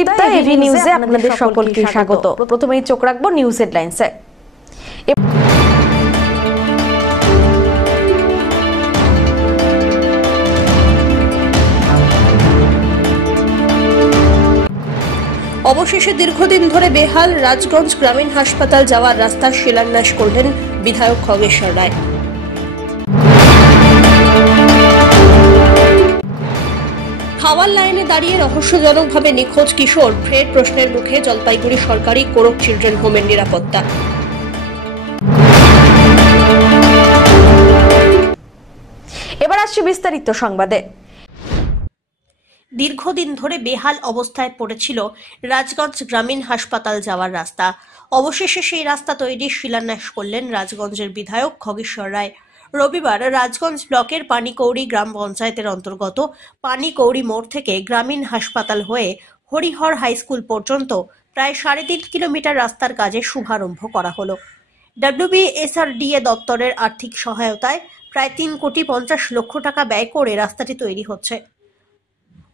Sudipta, AV নিউজে আপনাদের সকলকে স্বাগত। প্রথমেই চোখ রাখবো নিউজ হেডলাইন্সে। অবশেষে দীর্ঘদিন ধরে বেহাল রাজগঞ্জ গ্রামীণ হাসপাতাল যাওয়ার রাস্তা শিলান্যাস করলেন বিধায়ক খগেশ্বর রায়। খাওয়ার লাইনে দাঁড়িয়ে রহস্যজনকভাবে নিখোঁজ কিশোর, ফের প্রশ্নের মুখে জলপাইগুড়ি সরকারি কোরক চিলড্রেন হোমের নিরাপত্তা। এবার আসছে বিস্তারিত সংবাদে। দীর্ঘদিন ধরে বেহাল অবস্থায় পড়েছিল রাজগঞ্জ গ্রামীণ হাসপাতাল যাওয়ার রাস্তা। অবশেষে সেই রাস্তা তৈরির শিলান্যাস করলেন রাজগঞ্জের বিধায়ক খগেশ্বর রায়। রবিবার রাজগঞ্জ ব্লকের পানিকৌড়ি গ্রাম পঞ্চায়েতের অন্তর্গত পানিকৌড়ি মোড় থেকে গ্রামীণ হাসপাতাল হয়ে হরিহর হাই স্কুল পর্যন্ত প্রায় 3.5 কিলোমিটার রাস্তার কাজের শুভারম্ভ করা হলো। WBSRDA দপ্তরের আর্থিক সহায়তায় প্রায় 3,50,00,000 টাকা ব্যয় করে রাস্তাটি তৈরি হচ্ছে।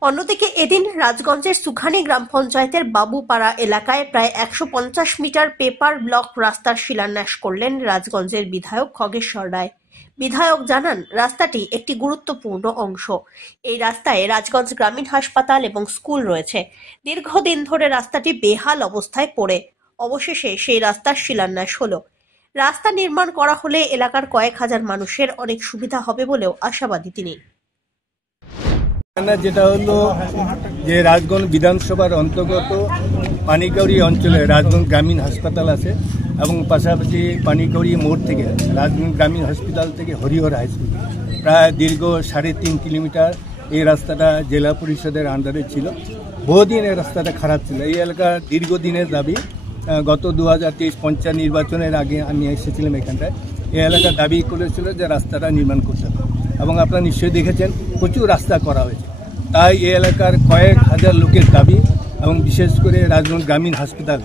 অন্যদিকে এদিন রাজগঞ্জের সুখানি গ্রাম পঞ্চায়েতের বাবুপাড়া এলাকায় প্রায় 150 মিটার পেপার ব্লক রাস্তার শিলান্যাস করলেন রাজগঞ্জের বিধায়ক খগেশ্বর রায়। বিধায়ক জানান, রাস্তাটি একটি গুরুত্বপূর্ণ অংশ। এই রাস্তায় রাজগঞ্জ গ্রামীণ হাসপাতাল এবং স্কুল রয়েছে। দীর্ঘদিন ধরে রাস্তাটি বেহাল অবস্থায় পড়ে অবশেষে সেই রাস্তার শিলান্যাস হলো। রাস্তা নির্মাণ করা হলে এলাকার কয়েক হাজার মানুষের অনেক সুবিধা হবে বলেও আশাবাদী তিনি। যেটা হলো যে রাজগঞ্জ বিধানসভার অন্তর্গত পানিকৌড়ি অঞ্চলে রাজগঞ্জ গ্রামীণ হাসপাতাল আছে এবং পাশাপাশি পানিকৌড়ি মোড় থেকে রাজগঞ্জ গ্রামীণ হসপিটাল থেকে হরিহর হাই স্কুল প্রায় দীর্ঘ 3.5 কিলোমিটার এই রাস্তাটা জেলা পরিষদের আন্ডারে ছিল। বহুদিন এই রাস্তাটা খারাপ ছিল। এই এলাকার দীর্ঘদিনের দাবি, গত 2023 পঞ্চায়েত নির্বাচনের আগে আমি এসেছিলাম এখানটায়। এই এলাকার দাবি করেছিল যে রাস্তাটা নির্মাণ করতে হবে এবং আপনারা নিশ্চয়ই দেখেছেন প্রচুর রাস্তা করা হয়েছে। তাই এই এলাকার কয়েক হাজার লোকের দাবি এবং বিশেষ করে রাজগঞ্জ গ্রামীণ হাসপাতাল,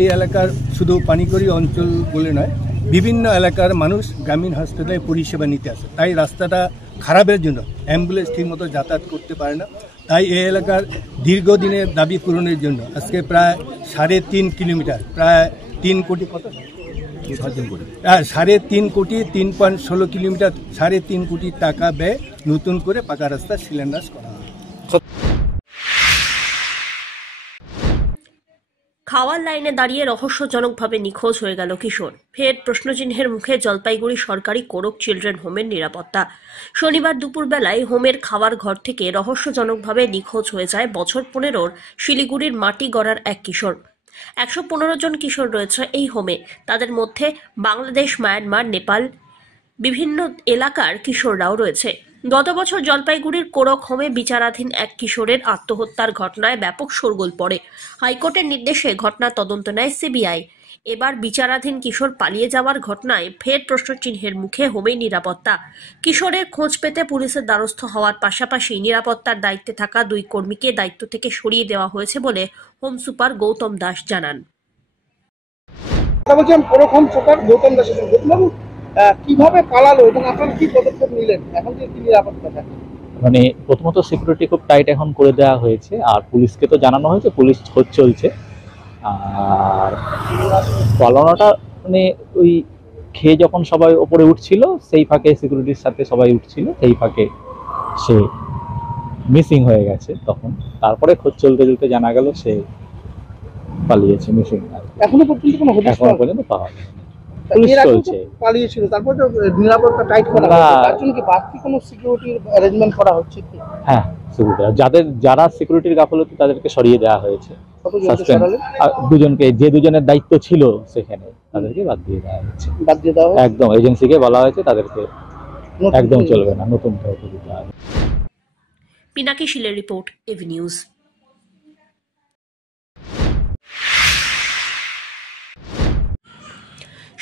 এই এলাকার শুধু পানিকৌড়ি অঞ্চল বলে নয়, বিভিন্ন এলাকার মানুষ গ্রামীণ হাসপাতালে পরিষেবা নিতে আসে। তাই রাস্তাটা খারাপের জন্য অ্যাম্বুলেন্স ঠিকমতো যাতায়াত করতে পারে না। তাই এই এলাকার দীর্ঘদিনের দাবি পূরণের জন্য আজকে প্রায় 3.5 কিলোমিটার, প্রায় 3 কোটি, কত 3.5 কোটি 3.16 কিলোমিটার 3.5 কোটি টাকা ব্যয় নতুন করে পাকা রাস্তা শিলান্যাস করা হয়। খাওয়ার লাইনে দাঁড়িয়ে রহস্যজনকভাবে নিখোঁজ হয়ে গেল কিশোর, ফের প্রশ্নচিহ্নের মুখে জলপাইগুড়ি সরকারি কোরক চিলড্রেন হোমের নিরাপত্তা। শনিবার দুপুরবেলায় হোমের খাওয়ার ঘর থেকে রহস্যজনকভাবে নিখোঁজ হয়ে যায় বছর 15-র শিলিগুড়ির মাটিগড়ার এক কিশোর। 115 জন কিশোর রয়েছে এই হোমে। তাদের মধ্যে বাংলাদেশ, মায়ানমার, নেপাল বিভিন্ন এলাকার কিশোররাও রয়েছে। গত বছর জলপাইগুড়ির কোরক হোমে বিচারাধীন এক কিশোরের আত্মহত্যার ঘটনায় ব্যাপক শোরগোল পড়ে। হাইকোর্টের নির্দেশে ঘটনা তদন্ত নেয় CBI। এবার বিচারাধীন কিশোর পালিয়ে যাওয়ার ঘটনায় ফের প্রশ্নচিহ্নের মুখে হোমের নিরাপত্তা। কিশোরের খোঁজ পেতে পুলিশের দ্বারস্থ হওয়ার পাশাপাশি নিরাপত্তার দায়িত্বে থাকা 2 কর্মীকে দায়িত্ব থেকে সরিয়ে দেওয়া হয়েছে বলে হোম সুপার গৌতম দাস জানান। কিভাবে পালালো এবং আপনারা কি পদক্ষেপ নিলেন? এখন কি নিরাপত্তা থাকে? মানে প্রথমত সিকিউরিটি খুব টাইট এখন করে দেওয়া হয়েছে, আর পুলিশকে তো জানানো হয়েছে, পুলিশ খোঁজ চলছে। আর পালানোটা মানে ওই খেয়ে যখন সবাই ওপরে উঠছিল সেই ফাঁকে সিকিউরিটির সাথে সবাই উঠছিল, সেই ফাঁকে সে মিসিং হয়ে গেছে। তখন তারপরে খোঁজ চলতে চলতে জানা গেল সে পালিয়েছে, মিসিং। এখনো পর্যন্ত পাওয়া যায় পুলিশ চলছে, পালিয়েছিল। তারপর তো নিরাপত্তা টাইট করা হয়েছে, তার জন্য কি বাড়তি কোনো সিকিউরিটির অ্যারেঞ্জমেন্ট করা হচ্ছে কি? হ্যাঁ, যারা সিকিউরিটির গাফলতি তাদেরকে সরিয়ে দেওয়া হয়েছে। দুজনকে, যে দুজনের দায়িত্ব ছিল সেখানে, তাদেরকে বাদ দিয়ে দেওয়া হয়েছে। একদম এজেন্সিকে বলা হয়েছে তাদেরকে একদম চলবে না, নতুন দায়িত্ব দিতে হবে। পিনাকি শিলের report, AV news.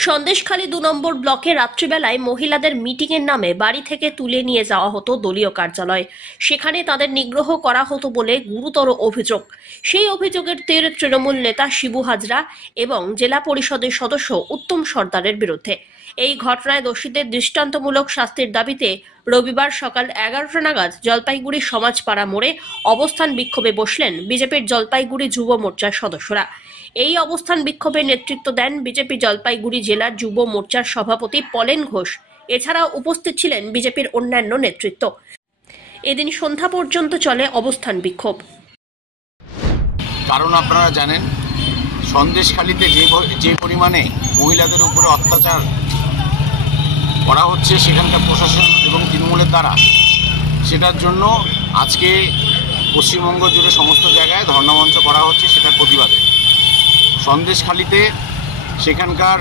Sandeshkhali 2 number ব্লকে রাত্রিবেলায় মহিলাদের মিটিং এর নামে বাড়ি থেকে তুলে নিয়ে যাওয়া হতো দলীয় কার্যালয়। সেখানে তাদের নিগ্রহ করা হতো বলে গুরুতর অভিযোগ। সেই অভিযোগের তৃণমূল নেতা শিবু হাজরা এবং জেলা পরিষদের সদস্য উত্তম সর্দারের বিরুদ্ধে। এই ঘটনায় দোষীদের দৃষ্টান্তমূলক শাস্তির দাবিতে রবিবার সকাল 11টা নাগাদ জলপাইগুড়ি সমাজপাড়া মোড়ে অবস্থান বিক্ষোভে বসলেন বিজেপির জলপাইগুড়ি যুব মোর্চার সদস্যরা। এই অবস্থান বিক্ষোভের নেতৃত্ব দেন বিজেপি জলপাইগুড়ি জেলার যুব মোর্চার সভাপতি পলেন ঘোষ। এছাড়াও উপস্থিত ছিলেন বিজেপির অন্যান্য নেতৃত্ব। এদিন সন্ধ্যা পর্যন্ত চলে অবস্থান বিক্ষোভ। কারণ আপনারা জানেন, সন্দেশখালীতে যে পরিমাণে মহিলাদের উপরে অত্যাচার করা হচ্ছে সেখানকার প্রশাসন এবং তৃণমূলের দ্বারা, সেটার জন্য আজকে পশ্চিমবঙ্গ জুড়ে সমস্ত জায়গায় ধর্ণামঞ্চ করা হচ্ছে সেটার প্রতিবাদে। সন্দেশখালীতে সেখানকার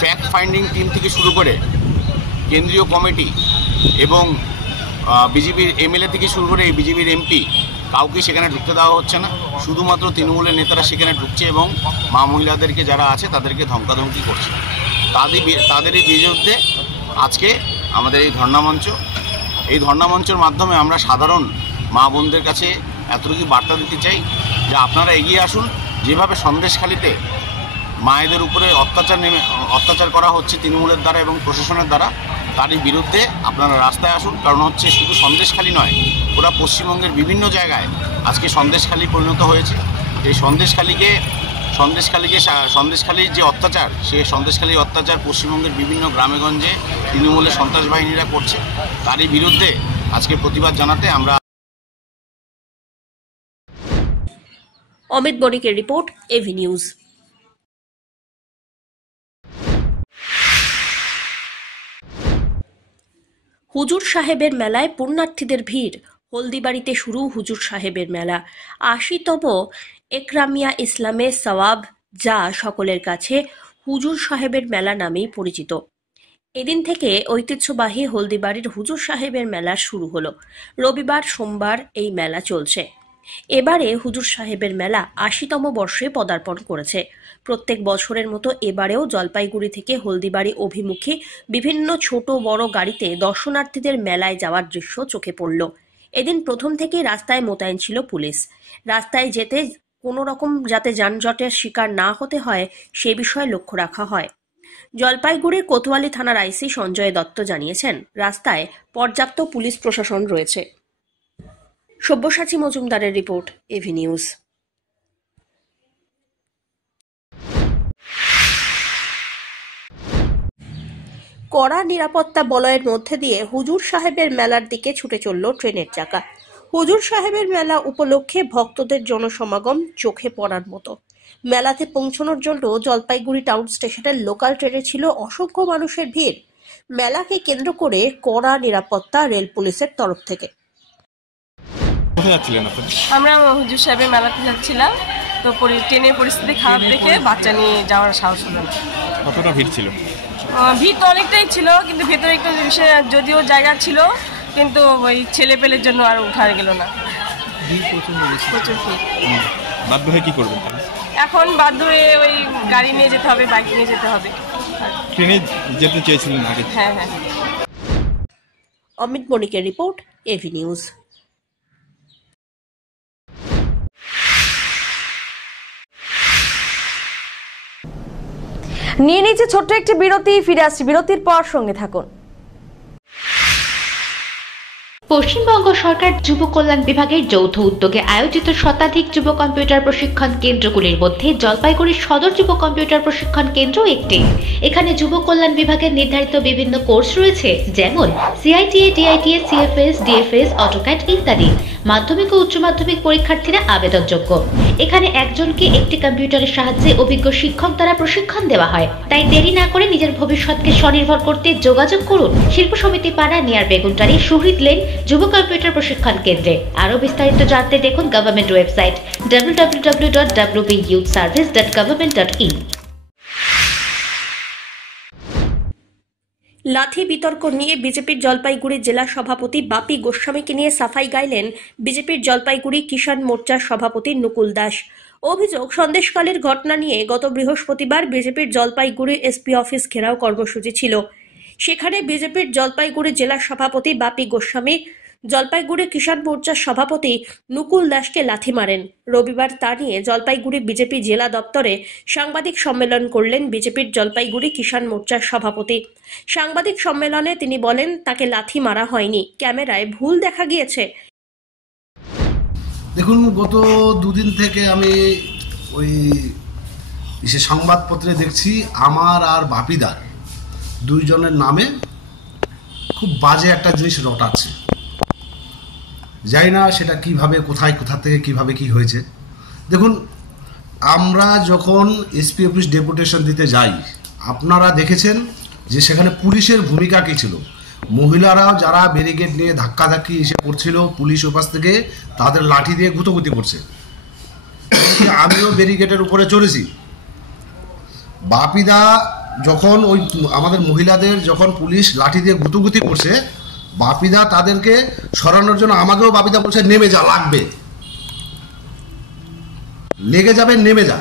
ফ্যাক্ট ফাইন্ডিং টিম থেকে শুরু করে কেন্দ্রীয় কমিটি এবং বিজেপির এমএলএ থেকে শুরু করে বিজেপির এমপি কাউকে সেখানে ঢুকতে দেওয়া হচ্ছে না। শুধুমাত্র তৃণমূলের নেতারা সেখানে ঢুকছে এবং মা মহিলাদেরকে যারা আছে তাদেরকে ধমকাধমকি করছে। তাদেরই বিরুদ্ধে আজকে আমাদের এই ধর্ণামঞ্চ। এই ধর্ণামঞ্চের মাধ্যমে আমরা সাধারণ মা বোনদের কাছে এতটুকু বার্তা দিতে চাই যে আপনারা এগিয়ে আসুন। যেভাবে সন্দেশখালীতে মায়েদের উপরে অত্যাচার করা হচ্ছে তৃণমূলের দ্বারা এবং প্রশাসনের দ্বারা, তারই বিরুদ্ধে আপনারা রাস্তায় আসুন। কারণ হচ্ছে শুধু সন্দেশখালী নয়, ওরা পশ্চিমবঙ্গের বিভিন্ন জায়গায় আজকে সন্দেশখালী পরিণত হয়েছে। এই সন্দেশখালীর যে অত্যাচার, সেই সন্দেশখালীর অত্যাচার পশ্চিমবঙ্গের বিভিন্ন গ্রামেগঞ্জে তৃণমূলের সন্ত্রাস বাহিনীরা করছে। তারই বিরুদ্ধে আজকে প্রতিবাদ জানাতে আমরা। অমিত বণিকের রিপোর্ট, এভি নিউজ। হুজুর সাহেবের মেলায় পুণ্যার্থীদের ভিড়। হলদিবাড়িতে শুরু হুজুর সাহেবের মেলা। ৮০তম একরামিয়া ইসলামে সওয়াব, যা সকলের কাছে হুজুর সাহেবের মেলা নামেই পরিচিত। এদিন থেকে ঐতিহ্যবাহী হলদিবাড়ির হুজুর সাহেবের মেলা শুরু হলো। রবিবার সোমবার এই মেলা চলছে। এবারে হুজুর সাহেবের মেলা ৮০তম বর্ষে পদার্পণ করেছে। প্রত্যেক বছরের মতো এবারেও জলপাইগুড়ি থেকে হলদিবাড়ি অভিমুখী বিভিন্ন ছোট বড় গাড়িতে দর্শনার্থীদের মেলায় যাওয়ার দৃশ্য চোখে পড়ল। এদিন প্রথম থেকেই রাস্তায় মোতায়েন ছিল পুলিশ। রাস্তায় যেতে কোনো রকম যাতে যানজটের শিকার না হতে হয় সে বিষয়ে লক্ষ্য রাখা হয়। জলপাইগুড়ির কোতোয়ালি থানার আইসি সঞ্জয় দত্ত জানিয়েছেন, রাস্তায় পর্যাপ্ত পুলিশ প্রশাসন রয়েছে। সব্যসাচী মজুমদারের রিপোর্ট, এভি নিউজ। কড়া নিরাপত্তা বলয়ের মধ্যে দিয়ে হুজুর সাহেবের মেলার দিকে ছুটে চলল ট্রেনের চাকা। হুজুর সাহেবের মেলা উপলক্ষে ভক্তদের জনসমাগম চোখে পড়ার মতো। মেলাতে পৌঁছানোর জন্য জলপাইগুড়ি টাউন স্টেশনের লোকাল ট্রেনে ছিল অসংখ্য মানুষের ভিড়। মেলাকে কেন্দ্র করে কড়া নিরাপত্তা রেল পুলিশের তরফ থেকে। আমরা হুজুর সাহেবের মেলাতে যাচ্ছিলাম, তো ট্রেনের পরিস্থিতি খারাপ দেখে বাচ্চা নিয়ে যাওয়ার সাহস হলো না। কতটা ভিড় ছিল? ভিড় তো অনেকটাই ছিল, কিন্তু ভেতরে একটু যদিও জায়গা ছিল, কিন্তু ওই ছেলে পেলের জন্য আর উঠা গেল না। প্রচুর ভিড়। বাধ্য হয়ে কি করবেন? এখন বাধ্য হয়ে ওই গাড়ি নিয়ে যেতে হবে, বাইক নিয়ে যেতে হবে। ট্রেনে যেতে চেয়েছিলেন আগে? হ্যাঁ। অমিত বণিকের রিপোর্ট, এভি নিউজ। নিয়ে নিচ্ছে ছোট্ট একটি বিরতি, ফিরে আসছি বিরতির পর, সঙ্গে থাকুন। পশ্চিমবঙ্গ সরকার যুব কল্যাণ বিভাগের যৌথ উদ্যোগে আয়োজিত শতাধিক যুব কম্পিউটার প্রশিক্ষণ কেন্দ্রগুলির মধ্যে জলপাইগুড়ি সদর যুব কম্পিউটার প্রশিক্ষণ কেন্দ্র একটি। এখানে যুব কল্যাণ বিভাগের নির্ধারিত বিভিন্ন কোর্স রয়েছে, যেমন সিআইটিএ, ডিআইটিএ, সিএফএস, ডিএফএস, অটোক্যাড ইত্যাদি। মাধ্যমিক ও উচ্চ মাধ্যমিক পরীক্ষার্থীরা আবেদনযোগ্য। এখানে একজনকে একটি কম্পিউটারের সাহায্যে অভিজ্ঞ শিক্ষক দ্বারা প্রশিক্ষণ দেওয়া হয়। তাই দেরি না করে নিজের ভবিষ্যৎকে স্বনির্ভর করতে যোগাযোগ করুন শিল্প সমিতি পাড়া, নিয়ার বেগুনটারি, শহীদ লেন যুব কম্পিউটার প্রশিক্ষণ কেন্দ্রে। আরো বিস্তারিত জানতে দেখুন গভর্নমেন্ট ওয়েবসাইট www.wbyouthservice.government.in। লাঠি বিতর্ক নিয়ে বিজেপির জলপাইগুড়ি জেলা সভাপতি বাপি গোস্বামীকে নিয়ে সাফাই গাইলেন বিজেপির জলপাইগুড়ি কিষাণ মোর্চার সভাপতি নুকুল দাস। অভিযোগ, সন্দেশকালের ঘটনা নিয়ে গত বৃহস্পতিবার বিজেপির জলপাইগুড়ি এসপি অফিস ঘেরাও কর্মসূচি ছিল। সেখানে বিজেপির জলপাইগুড়ি জেলা সভাপতি বাপি গোস্বামী জলপাইগুড়ি কিষাণ মোর্চার সভাপতি নুকুল দাসকে লাথি মারেন। রবিবার তা নিয়ে জলপাইগুড়ি বিজেপি জেলা দপ্তরে সাংবাদিক সম্মেলন করলেন বিজেপির জলপাইগুড়ি কিষাণ মোর্চার সভাপতি। সাংবাদিক সম্মেলনে তিনি বলেন, তাকে লাথি মারা হয়নি, ক্যামেরায় ভুল দেখা গিয়েছে। দেখুন, গত দুদিন থেকে আমি ওই সংবাদপত্রে দেখছি আমার আর বাপিদার দুইজনের নামে খুব বাজে একটা জিনিস রটাচ্ছে। জানি না সেটা কিভাবে, কোথা থেকে কিভাবে কি হয়েছে। দেখুন, আমরা যখন এসপি অফিস ডেপুটেশন দিতে যাই, আপনারা দেখেছেন যে সেখানে পুলিশের ভূমিকা কী ছিল। মহিলারাও যারা ব্যারিকেড নিয়ে ধাক্কাধাক্কি এসে করছিল, পুলিশ ওপাশ থেকে তাদের লাঠি দিয়ে গুঁতোগুতি করছে। আমিও ব্যারিকেডের উপরে চড়েছি। বাপিদা যখন ওই আমাদের মহিলাদের যখন পুলিশ লাঠি দিয়ে গুঁতোগুতি করছে, বাপিদা তাদেরকে সরানোর জন্য আমাকেও বাপিদা বলছে নেমে যা, লাগবে, লেগে যাবে, নেমে যা।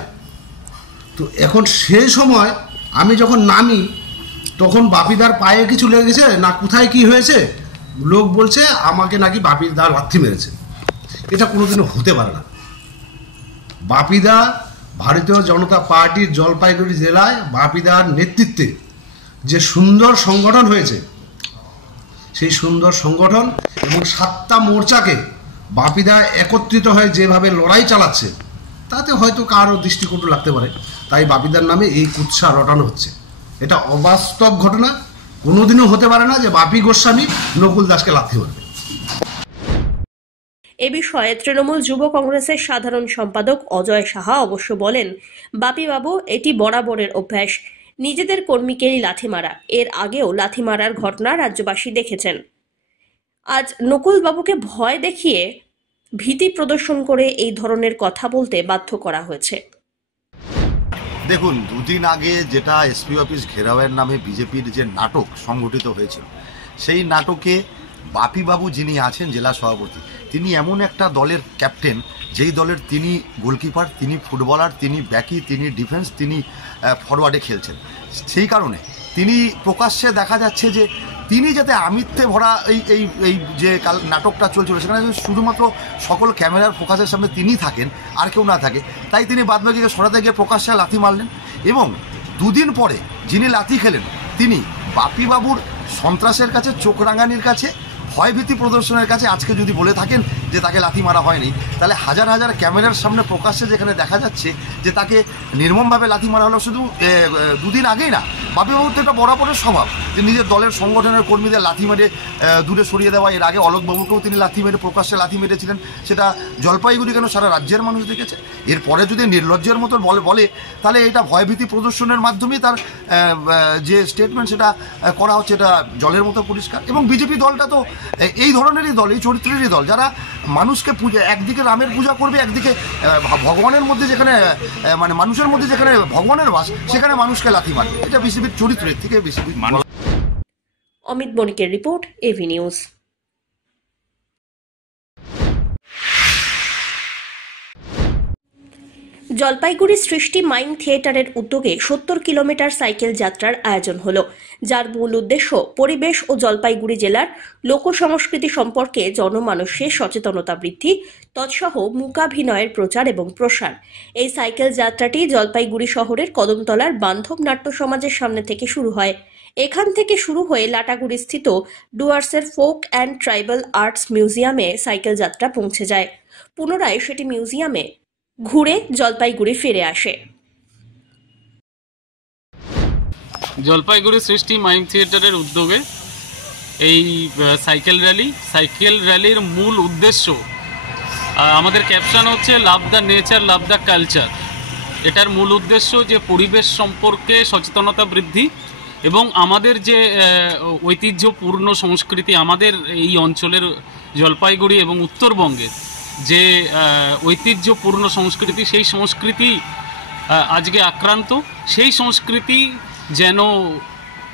তো এখন সেই সময় আমি যখন নামি তখন বাপিদার পায়ে কিছু লেগেছে না কোথায় কি হয়েছে, লোক বলছে আমাকে নাকি বাপিদার লাথি মেরেছে। এটা কোনোদিনও হতে পারে না। বাপিদা ভারতীয় জনতা পার্টির জলপাইগুড়ি জেলায় বাপিদার নেতৃত্বে যে সুন্দর সংগঠন হয়েছে, সেই সুন্দর সংগঠন এবং 7টা মোর্চাকে বাপিদা একত্রিত হয়ে যেভাবে লড়াই চালাচ্ছে, তাতে হয়তো কারো দৃষ্টিকটু লাগতে পারে। তাই বাপিদার নামে এই কুৎসা রটানো হচ্ছে। এটা অবাস্তব ঘটনা, কোনোদিনও হতে পারে না যে বাপি গোস্বামী নকুল দাসকে লাথি মারবে। এ বিষয়ে তৃণমূল যুব কংগ্রেসের সাধারণ সম্পাদক অজয় সাহা অবশ্য বলেন, বাপিবাবু, এটি বরাবরের অভ্যাস, নিজেদের কর্মীকেই লাথি মারা। এর আগেও লাথি মারার ঘটনা রাজ্যবাসী দেখেছেন। আজ নকুল বাবুকে ভয় দেখিয়ে ভীতি প্রদর্শন করে এই ধরনের কথা বলতে বাধ্য করা হয়েছে। দেখুন, দুদিন আগে যেটা এসপি অফিস ঘেরাওয়ের নামে বিজেপির যে নাটক সংগঠিত হয়েছিল, সেই নাটকে বাপিবাবু যিনি আছেন জেলা সভাপতি, তিনি এমন একটা দলের ক্যাপ্টেন, যেই দলের তিনি গোলকিপার, তিনি ফুটবলার, তিনি ব্যাকি, তিনি ডিফেন্স, তিনি ফরওয়ার্ডে খেলছেন। সেই কারণে তিনি প্রকাশ্যে দেখা যাচ্ছে যে তিনি যাতে আমিত্বে ভরা এই যে নাটকটা চলছিল, সেখানে শুধুমাত্র সকল ক্যামেরার ফোকাসের সামনে তিনি থাকেন, আর কেউ না থাকে, তাই তিনি বাদবাকিকে সরাতে গিয়ে প্রকাশ্যে লাথি মারলেন। এবং দুদিন পরে যিনি লাথি খেলেন, তিনি বাপিবাবুর সন্ত্রাসের কাছে, চোখ রাঙানির কাছে, ভয়ভীতি প্রদর্শনের কাছে আজকে যদি বলে থাকেন যে তাকে লাথি মারা হয়নি, তাহলে হাজার হাজার ক্যামেরার সামনে প্রকাশ্যে যেখানে দেখা যাচ্ছে যে তাকে নির্মমভাবে লাথি মারা হলো, শুধু দুদিন আগেই না, বাপিবাবুর তো একটা বরাবরের স্বভাব যে নিজের দলের সংগঠনের কর্মীদের লাথি মেরে দূরে সরিয়ে দেওয়া। এর আগে অলোকবাবুকেও তিনি লাথি মেরে প্রকাশ্যে লাথি মেরেছিলেন, সেটা জলপাইগুড়ি কেন সারা রাজ্যের মানুষ দেখেছে। এরপরে যদি নির্লজ্জের মতো বলে তাহলে এটা ভয়ভীতি প্রদর্শনের মাধ্যমেই তার যে স্টেটমেন্ট সেটা করা হচ্ছে, এটা জলের মতো পরিষ্কার। এবং বিজেপি দলটা তো এই ধরনেরই দল, এই চরিত্রেরই দল, যারা মানুষকে পূজা, একদিকে রামের পূজা করবে, একদিকে ভগবানের মধ্যে যেখানে মানে মানুষের মধ্যে যেখানে ভগবানের বাস, সেখানে মানুষকে লাথি মারবে। এটা বিজেপির চরিত্রের থেকে বেশি। অমিত বণিকের report, AV news. Jalpaiguri Srishti mime থিয়েটারের উদ্যোগে 70 কিলোমিটার সাইকেল যাত্রার আয়োজন হলো, যার মূল উদ্দেশ্য পরিবেশ ও জলপাইগুড়ি জেলার লোক সংস্কৃতি সম্পর্কে জনমানসে সচেতনতা বৃদ্ধি, তৎসহ মূকাভিনয়ের প্রচার এবং প্রসার। এই সাইকেল যাত্রাটি জলপাইগুড়ি শহরের কদমতলার বান্ধব নাট্য সমাজের সামনে থেকে শুরু হয়। এখান থেকে শুরু হয়ে লাটাগুড়ি স্থিত ডুয়ার্সের ফোক অ্যান্ড ট্রাইবাল আর্টস মিউজিয়ামে সাইকেল যাত্রা পৌঁছে যায়। পুনরায় সেটি মিউজিয়ামে ঘুরে জলপাইগুড়ি ফিরে আসে। জলপাইগুড়ি সৃষ্টি মাইম থিয়েটারের উদ্যোগে এই সাইকেল র্যালির মূল উদ্দেশ্য, আমাদের ক্যাপশন হচ্ছে love the nature, love the culture. এটার মূল উদ্দেশ্য যে পরিবেশ সম্পর্কে সচেতনতা বৃদ্ধি এবং আমাদের যে ঐতিহ্যপূর্ণ সংস্কৃতি, আমাদের এই অঞ্চলের জলপাইগুড়ি এবং উত্তরবঙ্গের যে ঐতিহ্যপূর্ণ সংস্কৃতি, সেই সংস্কৃতি আজকে আক্রান্ত। সেই সংস্কৃতি যেন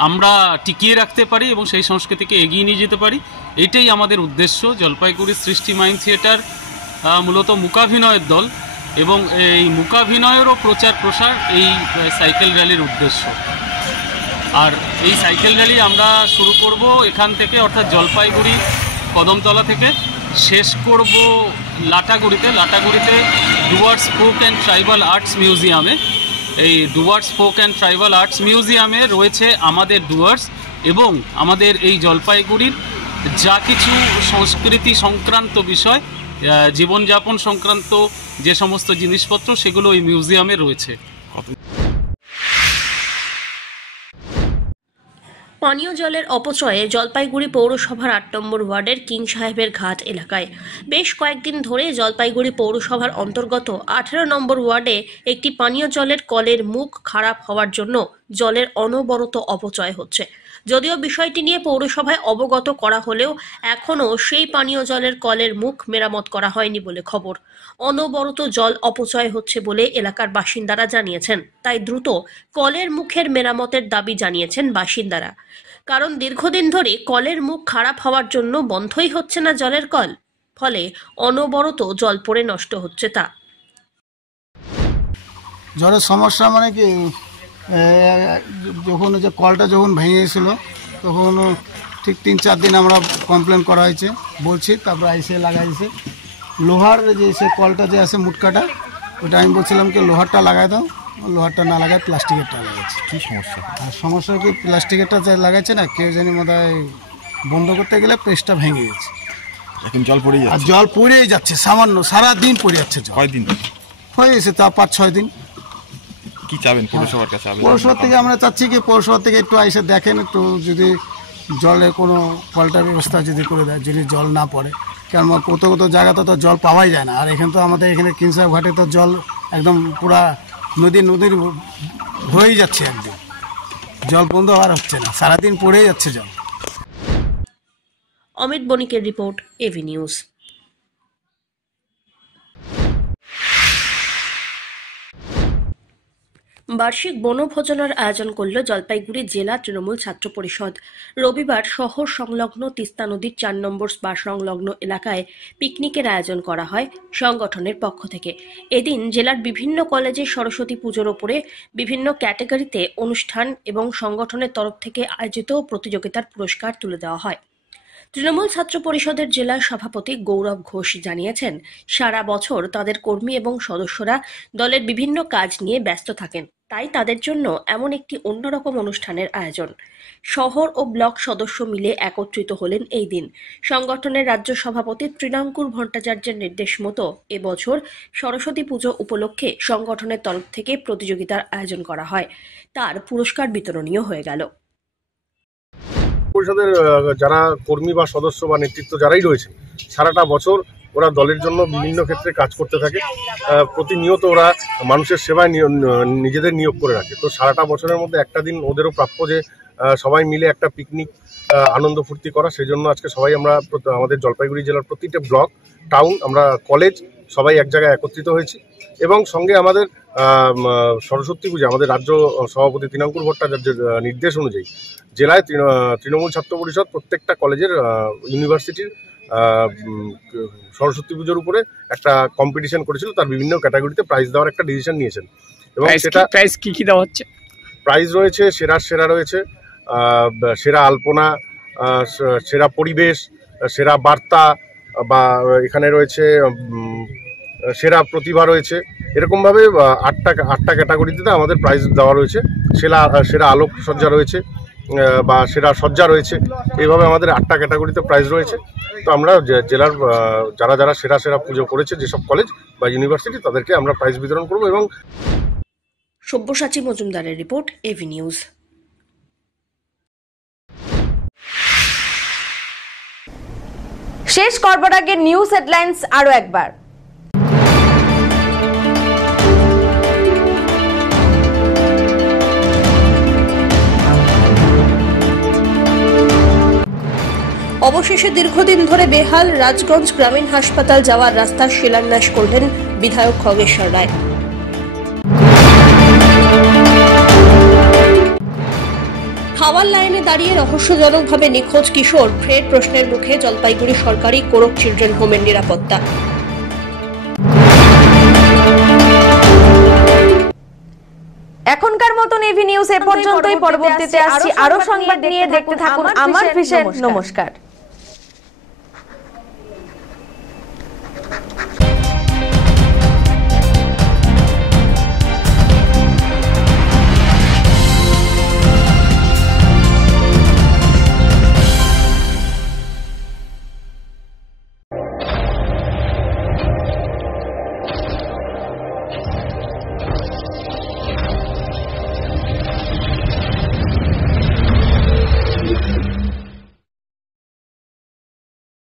আমরা টিকিয়ে রাখতে পারি এবং সেই সংস্কৃতিকে এগিয়ে নিয়ে যেতে পারি, এটাই আমাদের উদ্দেশ্য। জলপাইগুড়ি সৃষ্টি মাইম থিয়েটার মূলত মূকাভিনয়ের দল এবং এই মূকাভিনয়েরও প্রচার প্রসার এই সাইকেল র্যালির উদ্দেশ্য। আর এই সাইকেল র্যালি আমরা শুরু করব এখান থেকে, অর্থাৎ জলপাইগুড়ি কদমতলা থেকে, শেষ করব লাটাগুড়িতে Dooars folk and tribal arts মিউজিয়ামে। এই Dooars folk and tribal arts মিউজিয়ামে রয়েছে আমাদের ডুয়ার্স এবং আমাদের এই জলপাইগুড়ির যা কিছু সংস্কৃতি সংক্রান্ত বিষয়, জীবনযাপন সংক্রান্ত যে সমস্ত জিনিসপত্র সেগুলো এই মিউজিয়ামে রয়েছে। পানীয় জলের অপচয়ে জলপাইগুড়ি পৌরসভার ৮ নম্বর ওয়ার্ডের কিং সাহেবের ঘাট এলাকায় বেশ কয়েকদিন ধরে জলপাইগুড়ি পৌরসভার অন্তর্গত ১৮ নম্বর ওয়ার্ডে একটি পানীয় জলের কলের মুখ খারাপ হওয়ার জন্য জলের অনবরত অপচয় হচ্ছে। যদিও বিষয়টি নিয়ে পৌরসভায় অবগত করা হলেও এখনও সেই পানীয় জলের কলের মুখ মেরামত করা হয়নি বলে খবর। অনবরত জল অপচয় হচ্ছে বলে এলাকার বাসিন্দারা জানিয়েছেন। তাই দ্রুত কলের মুখের মেরামতের দাবি জানিয়েছেন বাসিন্দারা। কারণ দীর্ঘদিন ধরে কলের মুখ খারাপ হওয়ার জন্য বন্ধই হচ্ছে না জলের কল, ফলে অনবরত জল পড়ে নষ্ট হচ্ছে তা। জলের সমস্যা মানে কি, যখন যে কলটা যখন ভেঙে গেছিল তখন ঠিক ৩-৪ দিন আমরা কমপ্লেন করা হয়েছে, বলছি, তারপর এসে লাগাইছে লোহার যে সে কলটা যে আছে মুটকাটা, ওটা আমি বলছিলাম কি লোহারটা লাগাই দাও, লোহারটা না লাগায় প্লাস্টিকেরটা লাগাচ্ছে। কী সমস্যা? আর সমস্যা কি প্লাস্টিকেরটা যে লাগাচ্ছে না, কেউ জানি মনে হয় বন্ধ করতে গেলে পেস্টটা ভেঙে গেছে, এখন জল পড়েই যাচ্ছে। আর জল পড়েই যাচ্ছে, সামান্য সারাদিন পড়ে যাচ্ছে জল। কয়দিন হয়ে গেছে তা 5-6 দিন। কি চাবেন পৌরসভার কাছে? পৌরসভা থেকে আমরা চাচ্ছি কি পৌরসভা থেকে একটু এসে দেখেন, একটু যদি জলের কোনো পাল্টার ব্যবস্থা যদি করে দেয়, যদি জল না পড়ে। কারণ কত জায়গাতে তো জল পাওয়াই যায় না। আর এখানে তো আমাদের এখানে কিংসাব ঘাটে তো জল একদম পুরা নদীর হয়েই যাচ্ছে, একদম জল বন্ধ হওয়ার হচ্ছে না, সারাদিন পড়েই যাচ্ছে জল। অমিত বণিকের রিপোর্ট, এভি নিউজ। বার্ষিক বনভোজনের আয়োজন করল জলপাইগুড়ি জেলা তৃণমূল ছাত্র পরিষদ। রবিবার শহর সংলগ্ন তিস্তা নদীর ৪ নম্বর স্পা সংলগ্ন এলাকায় পিকনিকের আয়োজন করা হয় সংগঠনের পক্ষ থেকে। এদিন জেলার বিভিন্ন কলেজে সরস্বতী পুজোর ওপরে বিভিন্ন ক্যাটাগরিতে অনুষ্ঠান এবং সংগঠনের তরফ থেকে আয়োজিত প্রতিযোগিতার পুরস্কার তুলে দেওয়া হয়। তৃণমূল ছাত্র পরিষদের জেলা সভাপতি গৌরব ঘোষ জানিয়েছেন, সারা বছর তাদের কর্মী এবং সদস্যরা দলের বিভিন্ন কাজ নিয়ে ব্যস্ত থাকেন, তাই তাদের জন্য এমন একটি অন্যরকম অনুষ্ঠানের আয়োজন। শহর ও ব্লক সদস্য মিলে একত্রিত হলেন এই দিন। সংগঠনের রাজ্য সভাপতি তৃণাঙ্কুর ভট্টাচার্যের নির্দেশ মতো এবছর সরস্বতী পুজো উপলক্ষে সংগঠনের তরফ থেকে প্রতিযোগিতার আয়োজন করা হয়। তার পুরস্কার বিতরণীয় হয়ে গেল। পরিষদের যারা কর্মী বা সদস্য বা নেতৃত্ব যারাই রয়েছে, সারাটা বছর ওরা দলের জন্য বিভিন্ন ক্ষেত্রে কাজ করতে থাকে। প্রতিনিয়ত ওরা মানুষের সেবায় নিজেদের নিয়োগ করে রাখে। তো সারাটা বছরের মধ্যে একটা দিন ওদেরও প্রাপ্য যে সবাই মিলে একটা পিকনিক আনন্দ ফুর্তি করা। সেই জন্য আজকে সবাই আমরা আমাদের জলপাইগুড়ি জেলার প্রতিটা ব্লক, টাউন, আমরা কলেজ সবাই এক জায়গায় একত্রিত হয়েছি। এবং সঙ্গে আমাদের সরস্বতী পূজা আমাদের রাজ্য সভাপতি তৃণাঙ্কুর ভট্টাচার্যের নির্দেশ অনুযায়ী জেলায় তৃণমূল ছাত্র পরিষদ প্রত্যেকটা কলেজের ইউনিভার্সিটির সরস্বতী পুজোর উপরে একটা কম্পিটিশন করেছিল। তার বিভিন্ন ক্যাটাগরিতে প্রাইজ দেওয়ার একটা ডিসিশন নিয়েছেন। এবং সেটা প্রাইজ কি দেওয়া হচ্ছে? প্রাইজ রয়েছে সেরা রয়েছে, সেরা আলপনা, সেরা পরিবেশ, সেরা বার্তা, বা এখানে রয়েছে সেরা প্রতিভা রয়েছে। এরকমভাবে আটটা ক্যাটাগরিতে আমাদের প্রাইজ দেওয়া রয়েছে। সেরা আলোকসজ্জা রয়েছে বা সেরা সজ্জা রয়েছে। এইভাবে আমাদের 8টা ক্যাটাগরিতে প্রাইজ রয়েছে। তো আমরা জেলার যারা সেরা পুজো করেছে যেসব কলেজ বা ইউনিভার্সিটি, তাদেরকে আমরা প্রাইজ বিতরণ করব। এবং সব্যসাচী মজুমদারের রিপোর্ট, এভি নিউজ। শেষ করবার আগে নিউজ হেডলাইন্স আরো একবার। অবশেষে দীর্ঘদিন ধরে বেহাল রাজগঞ্জ গ্রামীণ হাসপাতাল যাওয়ার রাস্তার শিলান্যাস করলেন বিধায়ক খগেশ্বর রায়। খাওয়ার লাইনে দাঁড়িয়ে রহস্যজনকভাবে নিখোঁজ কিশোর, ফের প্রশ্নের মুখে জলপাইগুড়ি সরকারি কোরক চিলড্রেন হোমের নিরাপত্তা। এখনকার মতন এভি নিউজ এ পর্যন্তই। পরবর্তীতে আসছি আরো সংবাদ নিয়ে। দেখতে থাকুন আমার ভিশন। নমস্কার।